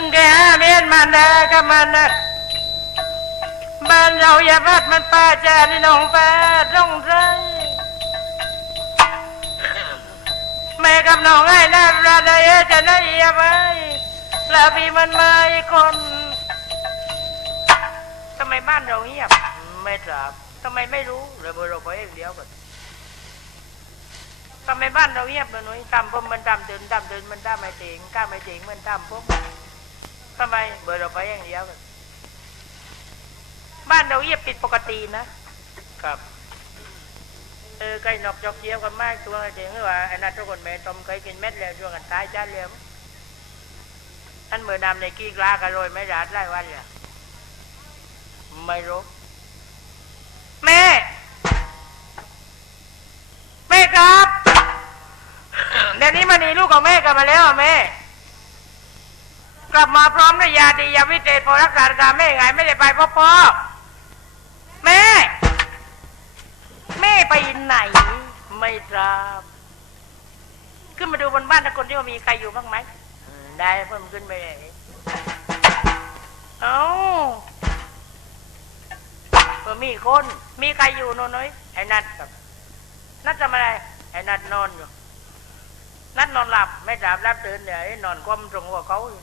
มึงแกหาเมียนมันเด้อกับมันนะบ้านเราอย่าพัดมันป้าจานี่น้องป้าต้องไรแม่กับน้องไอ้น่ารักได้จะได้เอียไว้แล้วพี่มันมาอีกคนทำไมบ้านเราเงียบ ไม่ทราบทำไมไม่รู้เลยเราไปเองเดียวกันทำไมบ้านเราเงียบเลยหนุ่ยตำผมมันตำเดินตำเดินมันตำไม่เจ๋งกล้าไม่เจ๋งมันตำผม ทำไมเบอร์เราไปอย่างเดียวกันบ้านเราเงียบผิดปกตินะครับเออไก่นกจอกเจียวกันมากตัวไอ้เจ๋งหรือว่าไอ้นัททุกคนแม่ต้มเคยกินเม็ดแล้วช่วงกันตายจ้าเลี้ยมท่านเมื่อดำในกี้กลากระโรยไม่รัดไล่วันเลยไม่รู้แม่ แม่ครับเดี๋ยวนี้มันนีลูกของแม่กลับมาแล้วอะแม่ กลับมาพร้อมด้วยยาดียาวิเศษพอรักษาการแม่ไงไม่ได้ไปพ่อพ่อแม่ แม่ไปไหน ไม่ทราบขึ้นมาดูบนบ้านนะคนที่ว่ามีใครอยู่บ้างไหมอืมได้เพิ่มขึ้นไปเลยเอ้าเพิ่มมีคน มีใครอยู่โน่นน้อยไอ้นัดครับนัดทำอะไรไอ้นัดนอนอยู่ นัดนอนหลับ ไม่หลับรับตื่นเดี๋ยวไอ้นอนคว่ำตรงหัวเขาอยู่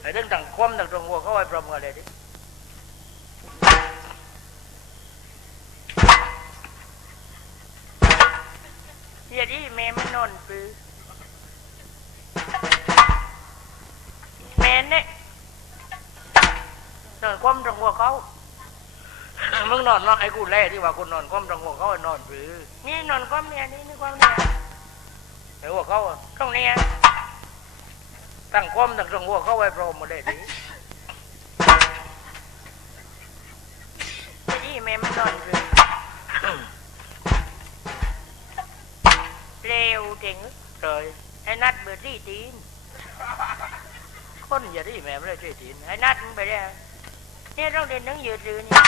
ไม่รู้คว่ำทีไอ้รู้คว่ำกูรู้คว่ำแต่ว่าคว่ำตรงหัวเขากูหมดเลยเนี่ยนอนคว่ำมาเนี่ยเนี่ยเนี่ยก็ยังนอนคว่ำไอ้หยัดแม่แต่หัวเขาก็ตรงหรือหัวเขาตรงเนี่ยไอ้เรื่องต่างคว่ำต่างตรงหัวเขาไอ้พรหมกันเลยดิเดี๋ยวดิแม่มันนอนปือแม่เนี่ยนอนคว่ำตรงหัวเขามึงนอนนอนไอ้กูแล่ที่ว่ากูนอนคว่ำตรงหัวเขาไอ้นอนหรือนี่นอนคว่ำเนี่ยนี่นี่คว่ำเนี่ยไอ้หัวเขาอะตรงเนี้ย ตั้งคว่ำตั้งตรงหัวเข้าไว้พร้อมหมดเลยดิไอ้นี่แม่มันนอนหรือเร็วจริง trời ไอ้นัดเบื่อที่ตีนคนอย่าที่แม่ไม่ได้ที่ตีนไอ้นัดมึงไปได้เนี่ยต้องเดินนึงยืดยืนเนี่ย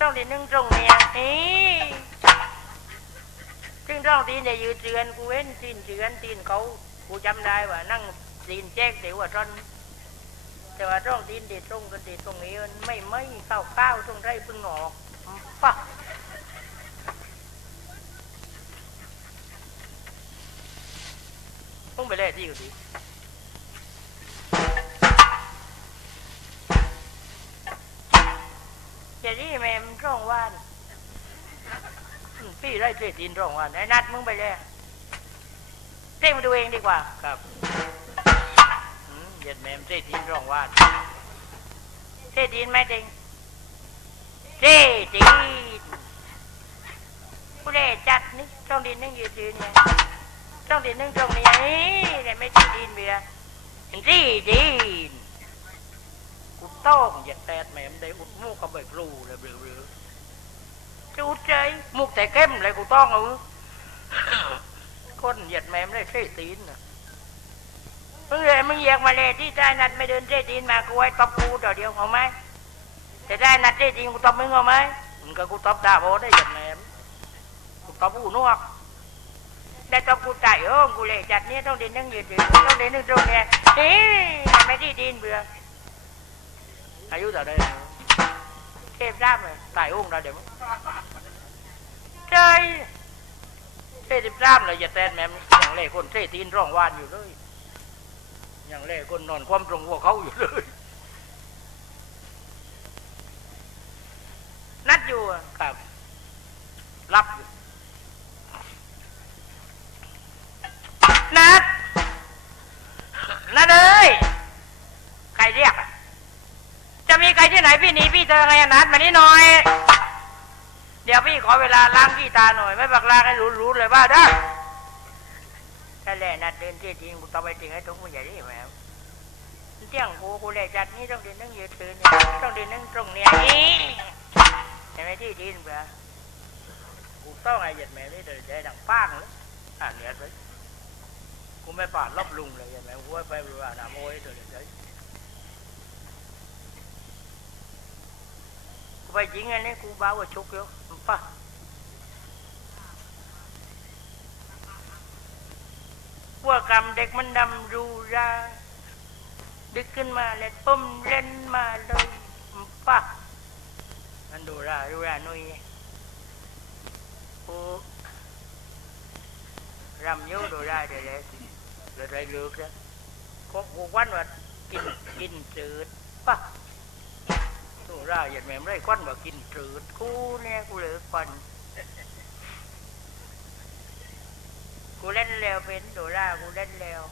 ต้องเดินนึงตรงเนี่ยนี่ซึ่งต้องตีนเนี่ยยืดเรือนกูเว้นตีนเรือนตีนเขากูจำได้ว่านั่ง ตีนแจ๊กเดี๋ยวว่าตอนแต่ว่าต้องตีนเด็ดตรงกันเด็ดตรงนี้มันไม่ไม่เข้าข้าวตรงไรเพิ่งออกปะต้องไปแล่ที่กูดิอย่าดิแม่มันร้องว่านพี่ไร่เทดินร้องว่านไอ้นัดมึงไปแล่เร่งมาดูเองดีกว่าครับ เย็นแม่มเสียดินร้องว่าเสียดินไหมจริงเสียดินผู้เล่จัดนี่ต้องดินนึงยืนยืนไงต้องดินนึงตรงนี้แต่ไม่ใช่ดินเบียร์สีดินกูต้องอย่าแตดแมมได้อุดมูกกับใบพลูเลยเบื่อจะอุดใจมูกแต่เข้มเลยกูต้องเออคนเหยียดแมมได้เสียดินนะ มึงเลยมึงอยกมาเลยที่ได้นัดไม่เดินเจ๊จีนมากูไว้ตบกูต่อเดียวเอาไหมแต่ได้นัดเจ๊จีนกูตบมึงเอาไหมมึงก็กูตบดาโบได้ยันแหนมกูตบกูนวกได้ต้องกูจ่ายโอ้กูเลยจัดเนี่ยต้องเดินนั่งยืดยืดต้องเดินนั่งตรงเนี่ยเฮ้ยไม่ได้ดินเบื่ออายุเท่าไหร่เทพร่ำเลยตายองค์เราเดี๋ยวใช่เทพร่ำเลยอย่าแตนแม่มอย่างเล่คนเทตีนร้องวานอยู่เลย อย่างเล่คนนอนความตรงหัวเขาอยู่เลย นัดอยู่อะครับรับอยู่นัดนัดเอ้ยใครเรียกอะจะมีใครที่ไหนพี่หนีพี่เจอไงอะนัดมานี่หน่อย เดี๋ยวพี่ขอเวลาล้างขี้ตาหน่อย ไม่บักลาให้รู้ๆเลยว่าเด้ อนั่นและนัดเดินที่จริงกูต้องไปจริงให้ทุกผู้ใหญ่ที่แม่เที่ยงกูกูเลยจัดนี่ต้องเดินนั่งยืดตื่นเนี่ยต้องเดินนั่งตรงเนี้ยนี่เห็นไหมที่ดินเปล่ากูต้องไอ้เหยัดแม่นี่เดินใจดังป้างเลยอ่านเหนือเลยกูไม่ปาดลบลุงเลยเหยัดแม่กูไปรู้ว่าหนาโมยเดินใจกูไปจริงอันนี้กูบ้าว่าชุกอยู่มันป่ะ วกกรรมเด็กมันดำรูราดึกขึ้นมาเล่นปุ่มเล่นมาเลยปักมันดูราดูรานุ่ยโอ้รำยูดูราเดี๋ยวเลยเดี๋ยวเลยเลือกนะก็กูวันว่ากินกินจืดปักดูราอย่างแม่ไม่ได้ควันว่ากินจืดกูเนี่ยกูเลิกปัน กูเล่นเร็วเป็นโดรากูเล่นเร็ว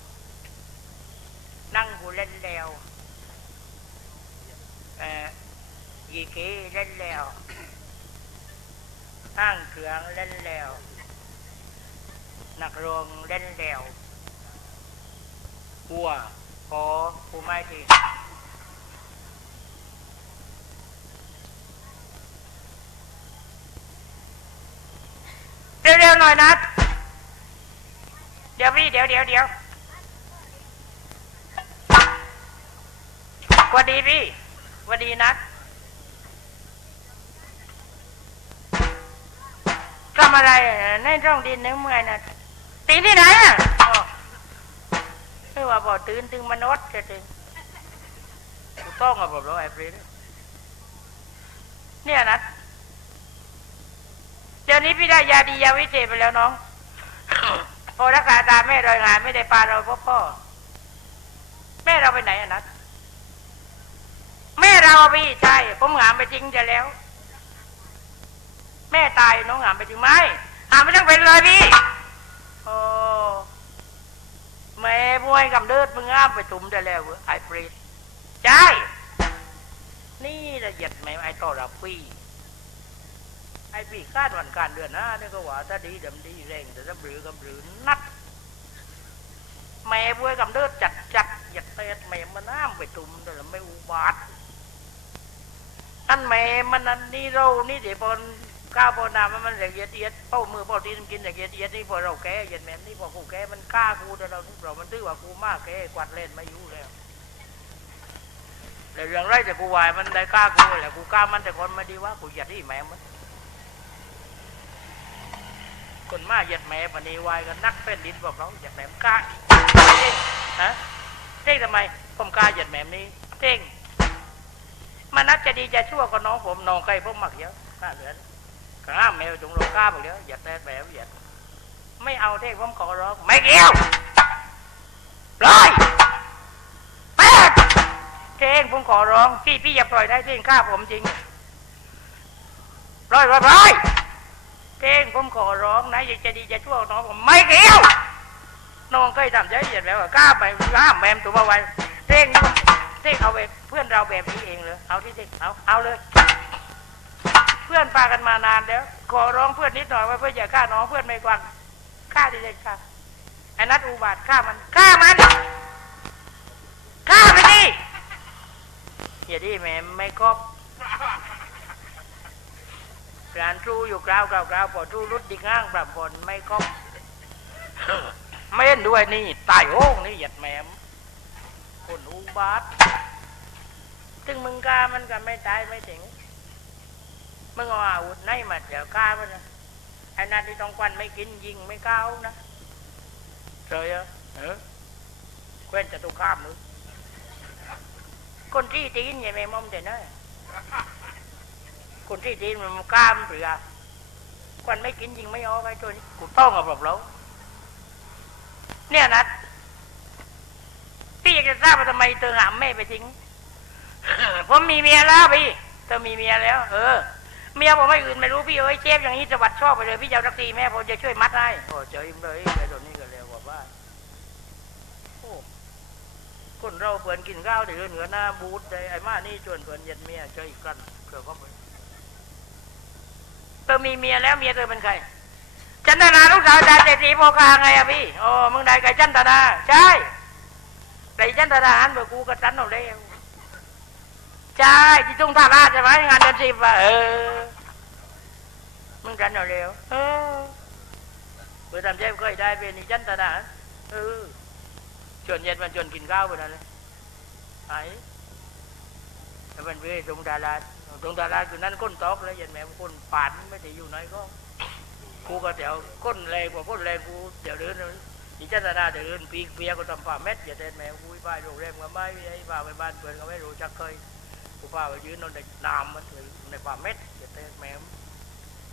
นั่งกูเล่นเร็วเอ่อยีกีเล่นเร็วห้างเครื่องเล่นเร็วนักโรงเล่นเร็วหัวพอกูไม่ทีเร็วๆหน่อยนัดเดี๋ยวพี่เดี๋ยวเดี๋ยวเดี๋ยวสวัสดีพี่สวัสดีนัดทำอะไรในร่องดินนึกเมื่อยนะตีที่ไหนอะอ๋อไม่ว่าบอกตื่นถึงมนุษย์จะถึงถูกต้องกับผมแล้วไอ้ปรีเนี่ยนัดเดี๋ยวนี้พี่ได้ยาดียาวิเศษไปแล้วน้อง พอรักษาตาแม่รอยงานไม่ได้ปาเราพ่อพ่อ แม่เราไปไหนอะนัดแม่เราพี่ใช่ผมหามไปจริงจะแล้ว แม่ตายน้องหามไปจริงไหมหามไม่ต้องเป็นเลยพี่โอ้แม่บวยกำเดิดมึงอ้ามไปตุ่มได้แล้วไอ้ปรีใช่นี่ละเอียดไหมไอ้ต่อเรับพี่ ไอ้พี่คาดวันการเดือนหน้านี่ก็ว่าถ้าดีดำดีแรงแต่ถ้าบรือกำบรือนัดแม่บวยกำเดิดจัดจัดหยัดเตะแม่มันน้ำไปตุ่มแต่ละไม่อุบาทอันแม่มันอันนี้เรานี่เดี๋ยวพอก้าวพอนามันมันละเอียดเอียดเป้ามือเป้าตีนกินละเอียดเอียดนี่พอเราแก่เยัดแม่นี่พอกูแก่มันกล้ากูแต่เราเรามันตื้อว่ากูมากแก่กวาดเล่นมาอยู่แล้วแต่เรื่องไรแต่กูวายมันได้กล้ากูแหละกูกล้ามันแต่คนมาดีว่ากูหยัดที่แม่มัน คนมาเหยียดแม่ปณีวายกันนักเป็นดินบอกเราเหยียดแหม่มกล้าเท่งฮะเท่งทำไม ผมกล้าเหยียดแหม่มนี้เท่งมันนัดจะดีจะชั่วก็น้องผมน้องใครผมหมักเยอะข้าเหลือข้าแมวจงโลกล้าบอกเยอะเหยียดแต่แบบเหยียดไม่เอาเท่งผมขอร้องไม่เกี่ยวร้อยแปดเท่งผมขอร้องพี่พี่อย่าปล่อยได้เท่งฆ่าผมจริงร้อยร้อยร้อย เท่งผมขอร้องนะอย่าจะดีจะชั่วน้องผมไม่เกี่ยวน้องเคยทำใจเยียดแล้วกล้าไปห้ามแมมตัวมาไว้เท่งเท่งเอาไปเพื่อนเราแบบนี้เองเลยเอาที่เท่งเอาเอาเลย เพื่อนปากันมานานแล้วขอร้องเพื่อนนิดหน่อยว่าเพื่อนอย่าฆ่าน้องเพื่อนไม่กวางฆ่าที่เด็กฆ่าไอ้นัดอุบาทฆ่ามันฆ่ามันฆ่าไปดิอย่าดิแม่ไม่ครบ การทูอยู่กราวกราวกราวพอทูรุดดิง้างปรับบนไม่ก็ไม่เล่นด้วยนี่ตายโอ้งนี่หยัดแหมมคนอุบาทถึงมึงกล้ามันก็ไม่ตายไม่ถึงมึงเอาอาวุธไหนมาเดี๋ยวกล้ามันนะไอ้นั่นที่ต้องควันไม่กินยิงไม่ก้าวนะเจออะเออเคว้นจะตุข้ามมึงคนที่ตีนอย่าไม่มอมเด่นนะ คนที่ดินมันกล้ามเปลือกควันไม่กินยิงไม่ออกไอ้ตัวนี้กูต้องกับเราเนี่ยนัดพี่อยากจะทราบว่าทำไมเธอหามแม่ไปทิ้งผมมีเมียแล้วพี่เธอมีเมียแล้ว เออเมียผมไม่อื่นไม่รู้พี่เอ้ยเชฟอย่างนี้สวัดชอบไปเลยพี่เจ้าทักทีแม่ผมจะช่วยมัดให้โอ้เจออิ่มเลยไอ้ตัวนี้ก็เร็วกว่าบ้านโอ้คนเราเผื่อนกินข้าวแต่เหนือหน้าบูดเลยไอ้มานี่ชวนเผื่อนเย็นเมียเจออีกกันเกือบเข้าไป ธอมีเมียแล้วเมียเธอเป็นใคร จันทนาลูกสาวอาจารย์เศรษฐีโพคาไงอะพี่โอ้มึงได้กับจันทนาใช่แต่ฉันทหารเบอร์กูก็ตันเอาเร็วใช่ที่ทุ่งท่าราใช่ไหมงานเดือนสิบอะเออมึงตันเอาเร็วเออเบอร์ทำเจ็บเคยได้เป็นนี่ฉันทหารเออชวนเย็นมันชวนกินข้าวไปนั่นเลยไอ้แล้วมันเว้ยตรงดารา ตรงดาราคือนั่นก้นตอกแล้วเย็นแม่งก้นปานไม่ได้อยู่ไหนก็กูก็เดี๋ยวก้นแรงกว่าก้นแรงกูเดี๋ยวเดินเลยนี่จันทนาเดี๋ยวเดินปีกเปียก็ทำฝ่าเม็ดอย่าเดินแม่กูไปโรงแรมก็ไม่ไอ้บ้าไปบ้านเพื่อนก็ไม่รู้จักเคยกูพาไปยืนนอนในน้ำมันในฝ่าเม็ดอย่าเดินแม่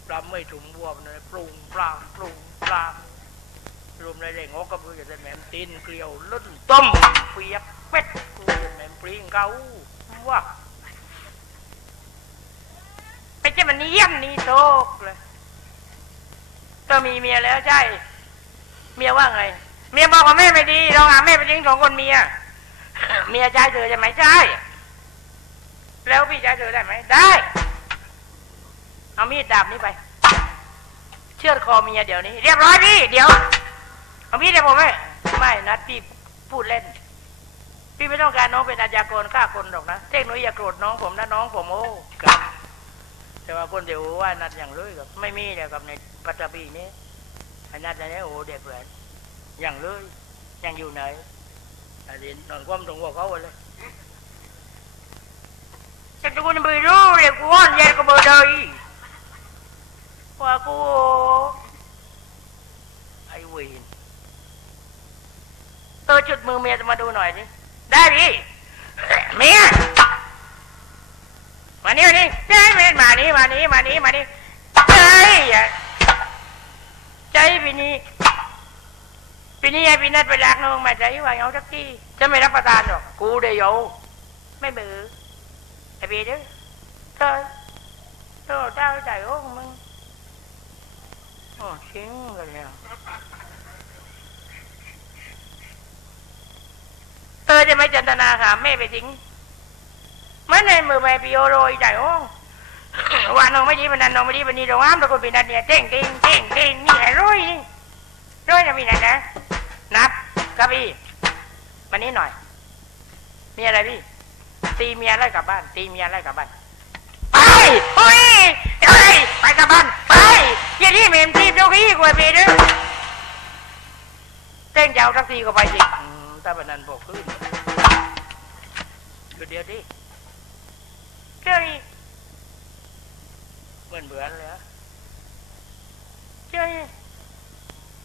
ปลาไม่ถุงบวมเลยปรุงปลาปรุงปลารวมในแรงงอกก็เพื่ออย่าเดินแม่ตีนเกลียวลุ่นต้มเปียกเป็ดกูเดินแม่ปริงเกาว่า ไปเจ้ามันเยี่ยมนี่โตกเลยก็มีเมียแล้วใช่ เมียว่าไง เมียบอกว่าแม่ไม่ดีเราหาแม่ไปทิ้งสองคนเมีย เมียใจเธอจะไหมใช่ แล้วพี่ใจเธอได้ไหมได้ เอามีดดาบนี้ไป เชือดคอเมียเดี๋ยวนี้ เรียบร้อยพี่ เดี๋ยว เอามีดให้ผมไหมไม่นัดพี่พูดเล่น พี่ไม่ต้องการน้องเป็นอาญากรฆ่าคนหรอกนะ เทคโนโลยีอย่าโกรธน้องผมนะน้องผมโอ้กับ แต่ว่าคนเดียวว่านัดอย่างเลยกับไม่มีเลยกับในปัตตภีนี้ไอ้นัดอะไรเนี่ยโอ้เด็กเลยออย่างเลยยังอยู่ไหนอันนี้นอนความตรงหัวเขาเลยแต่กูไม่รู้เลยกูอ่อนแย่ก็เบอร์ใดว่ากูไอ้เวนเออจุดมือเมียจะมาดูหน่อยดิได้ดิเมีย มานี่มานี่ใจเมียมานี่มานี่มานี่มานี่ใจอะใจปีนี้ปีนี้ไอ้ปีนัดไปลากน้องมาใจว่าเอาสักทีจะไม่รับประทานหรอกกูเดียวไม่เบื่อไอ้ปีเด้อเธอเธอเจ้าใจโอ้ของมึงโอ้ชิงกันแล้วเออจะไม่จันทนาหาแม่ไปทิ้ง มันในมือแม่ปิโอโรยใจโอ้ว่าน้องไม่ดีปานนันน้องไม่ดีปานนี้เราอ้ามตะกุนปีนันเนี่ยเต้งเต้งเต้งเต้งนี่ไอ้ร้อยนี่ร้อยนะพี่นันนะนับครับพี่มานี้หน่อย มีอะไรพี่ ตีเมียไล่กลับบ้าน ตีเมียไล่กลับบ้าน ไปเฮ้ยไปกลับบ้าน ไปอย่าที่เมมทีเจ้าขี้กว่าพี่เด้อเต้งเจ้าสักทีก็ไปสิถ้าปานนันบอกขึ้นหยุดเดียวดิ เจ้านี่เหมือนเหมือนเลยอะเจ้านี่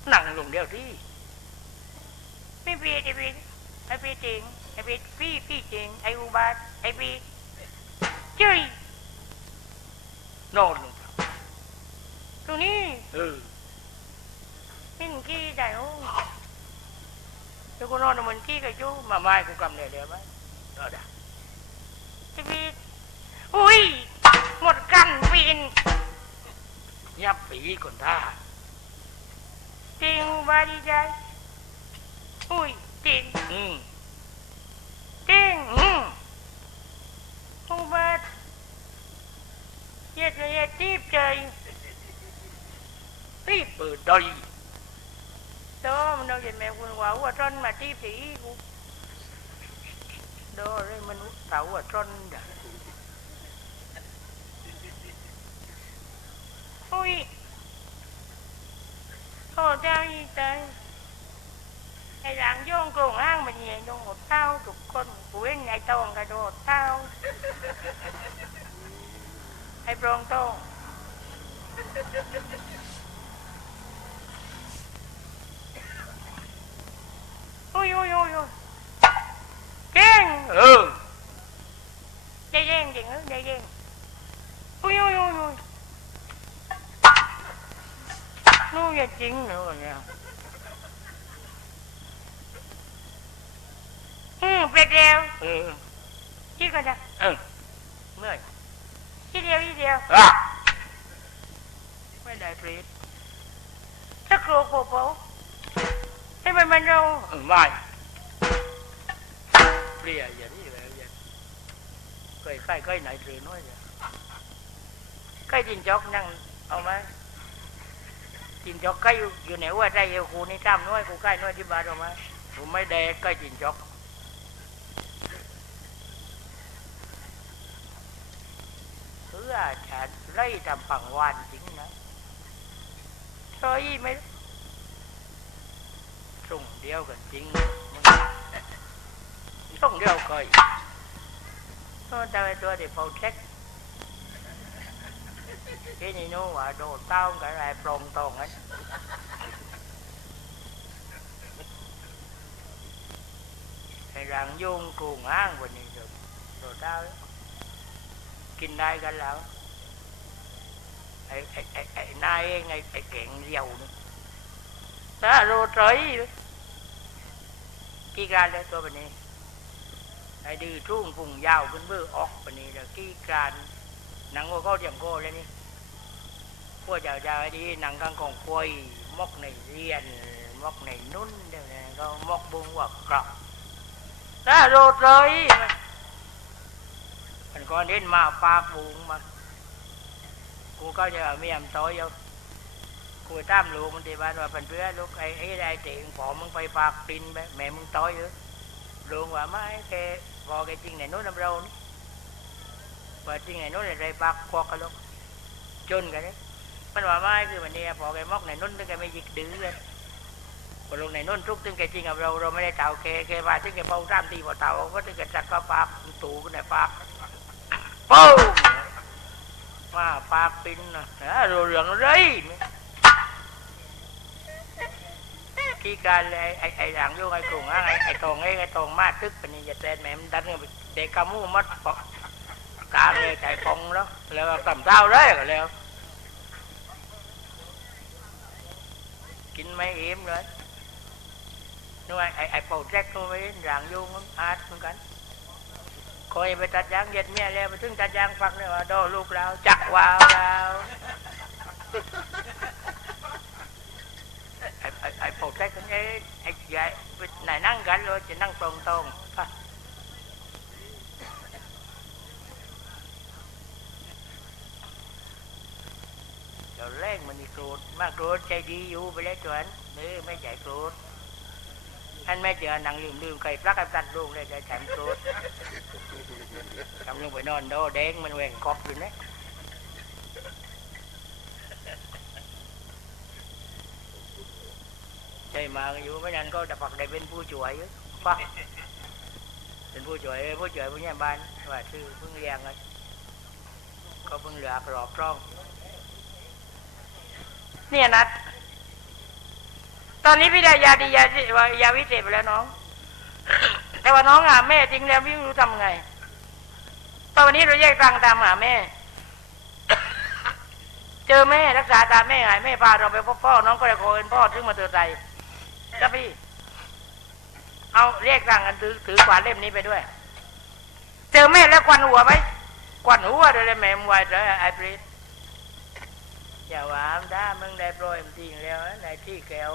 หนังลงเดียวที่ไม่พี่ไอพี่ไอพี่จริงไอพี่พี่พี่จริงไออุบาทไอพี่เจ้านี่นอนลงตรงนี้เออนี่มึงขี้ใจโอ้เดี๋ยวกูนอนเหมือนขี้กับจู้มาไม้กูกำเนี่ยเดี๋ยวไหมเดี๋ยวเดี๋ยวไอพี่อุ้ย หมดกันปีนยับปีคนท่าจริงอุบาดีใจอุ้ยจริงอืมจริงอืมอุบาเย็ดเย็ดจีบใจนี่เปิดดอย đó mình đâu nhìn mẹ quần quả qua trân mà tiếp chỉ của đó rồi mình tàu qua trân đã Ui. Hồ trao gì tới Ngày làm vô cùng ăn mình nhẹ đồ một tao Chục con một cuối ngày tồn cả đồ tao Hay pronto Ui ui ui ui. Ừ. Ghen Ừ. Đây ghen gì nữa đây ghen. Nó ra chuyện nữa rồi nha Ừ, bẹt đeo เออ Chứ coi nè เออเมื่อย Chứ đeo chứ đeo อะ Mấy đại priết Chắc ruột bộ bộ Thế mà mình đâu เออไม่เปลี่ยอย่านี่เลยอย่าเคยใกล้ใกล้ไหนเจอน้อยเนี่ย Cái gì chọc năng Ông ấy Nhìn chọc cái อ จินจอกใกล้อยู่ไหนว่าใจเอวคูนี่ตามน้อยกูใกล้น้อยที่บาดออกมาผมไม่ไดกใกล้จินจอกเพื่อฉันไล่ทำฝังวานจริงนะเธอไม่ส่งเดียวกันจริงต้องเดียวก่อยตัวตัวเด็กเฝ้าเช็ค cái này nó ว่าโดดเต้า cái này plong tong ấy ไอ้รังยุงกูง้างวันนี้โดดเต้ากินได้กันแล้วไอ้ไอ้ไอ้ไนายเองไอ้เก่งเดียวนี่ถ้าโรตรีกี่การแล้วตัววันนี้ไอ้ดื้อทุ่งพุ่งยาวเป็นเบื่อออกวันนี้แล้วกี่การหนังวัวเขาเตรียมโก้แล้วนี่ กเจ้าจาดีหนังกังกองควยมกในเรียนมกในนุ่นเดี๋ยวนี้ก็มกบุงว่ากรอบถ้าโรดเลยมันก่อนเด่นมาปากบุงมากูก็จะมีอำต้อยอยู่กูตามลูกมันที่บ้านว่าเป็นเพื่อลูกไอ้ไอ้ได้เตียงพอมึงไปปากปินไปแม่มึงต้อยอยู่ลุงว่าไม่แกพอแกจริงในนู้นน้ำเรานี่ว่าจริงในนู้นในปากควักกันลูกจนกันเนี่ย มันว่าไม่คือวันนี้พอแกมอกในนู้นถึงแกไม่ยิกดื้อเลยพอลงในนู้นทุกตึงแกจริงกับเราเราไม่ได้เต่าแกแกมาถึงแกเป่าสามตีพอเต่าก็ถึงแกจัดก็ปากตู่กันไหนปากปู้มาปากปินนะฮะเราเหลืองเลยกี่การเลยไอ้ไอ้หลังโยงไอ้กลุ่งไอ้ไอ้ตองไอ้ไอ้ตองมาตึกปนี่จะแทนแม่มันดันกันเด็กกามูมัดปอกกาเลยใจฟองแล้วแล้วต่ำเท้าเลยก็แล้ว กินไม่อิ่มเลยนู่นไอ้ไอ้เป่าแจ็คนู่นไปร่างโยงมันอาดเหมือนกันคอยไปตัดยางเย็ดเมียแล้วไปถึงตัดยางฟักเลยว่าโดลูกเราจักวาวเราไอ้ไอ้ไอ้เป่าแจ็คคนนี้ไอ้ใหญ่ไปไหนนั่งกันเลยจะนั่งตรงตรงๆป่ะเดี๋ยวแร งมันนี่โกรธมากโกรธใจดีอยู่ไปแล้วจวนนี่ไม่ใจโกรธท่านแม่เจอหนังลืมลืมไก่ปลักกับตัดลูกเลยจะแถมโกรธทำลงไปนอนโดแดงมันแหวงกอกอยู่นะใจมาอยู่ไม่นานก็จะปักได้เป็นผู้ช่วยอยู่ปักเป็นผู้ช่วยผู้ช่วยผู้ใหญ่บ้านว่าชื่อเพิ่งเรียงไงก็เพิ่งเหลือกรอบร่อง เนี่ยนัด ตอนนี้พี่ได้ยาดียายาวิเศษไปแล้วน้อง แต่ว่าน้องหาแม่จริงแล้วพี่ไม่รู้ทำไง ตอนนี้เราแยกทางตามหาแม่ เจอแม่รักษาตามแม่หายแม่พาเราไปพบพ่อ น้องก็เลยขอเป็นพ่อซึ่งมาเตือนใจจ้าพี่ เอาเรียกทางกันถือถือขวานเล่มนี้ไปด้วย เจอแม่แล้วควันหัวไหมควันหัวเดี๋ยวเลยแม่มวยเลยไอ้ปรีด อย่าหวามถ้ามึงได้โปรยมันจริงแล้วในที่แก้ว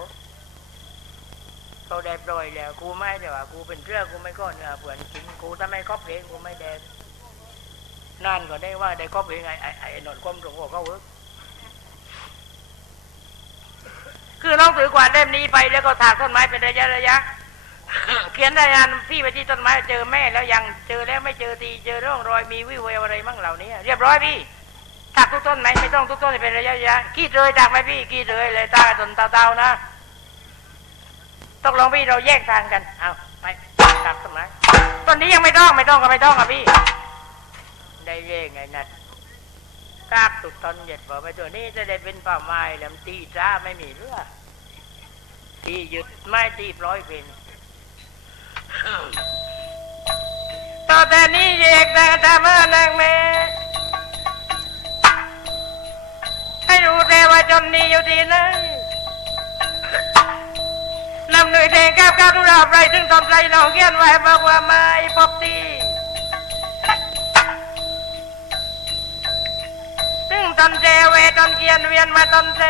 เขาได้ปล่อยแล้วกูไม่แต่ว่ากูเป็นเพื่อกูไม่ก้อนเนื้อเผื่อนกินกูถ้าไม่ครอบเพลงกูไม่แดงนั่นก็ได้ว่าได้ครอบเพลงไอ้ไอ้ไอ้นนท์ความตรงของเขาเวิร์กคือน้องถือกวาดเล่มนี้ไปแล้วก็ถากต้นไม้เป็นระยะระยะ เขียนรายงานพี่ไปที่ต้นไม้เจอแม่แล้วยังเจอแล้วไม่เจอทีเจอร่องรอยมีวิวแววอะไรมั่งเหล่านี้ เรียบร้อยพี่ ถากทุกต้นไหมไม่ต้องทุกต้นเป็นระยะระยะขี้เลยถากไหมพี่ขี้เลยเลยตาตนตาเตานะตกลองพี่เราแยกทางกันเอาไปตัดต้นไม้ต้นนี้ยังไม่ต้องไม่ต้องก็ไม่ต้องอะพี่ ได้แยกไงนัดกากตุดตอนเหยียดบอกไปตัวนี้จะได้เป็นป่าไม้แล้วมันตีจ้าไม่มีเรือตีหยุดไม่ตีปล่อยเป็นต่อแต่นี้แยกทางตามเมื่อนางแม่ จนนี้อยู่ที่ไหนนำหน่วยแดงก้าวก้าวรุราไรถึงตอนไรน้องเขียนไว้บอกว่าไม่พบตีถึงตอนเจเวตอนเขียนเวียนมาตอนเจ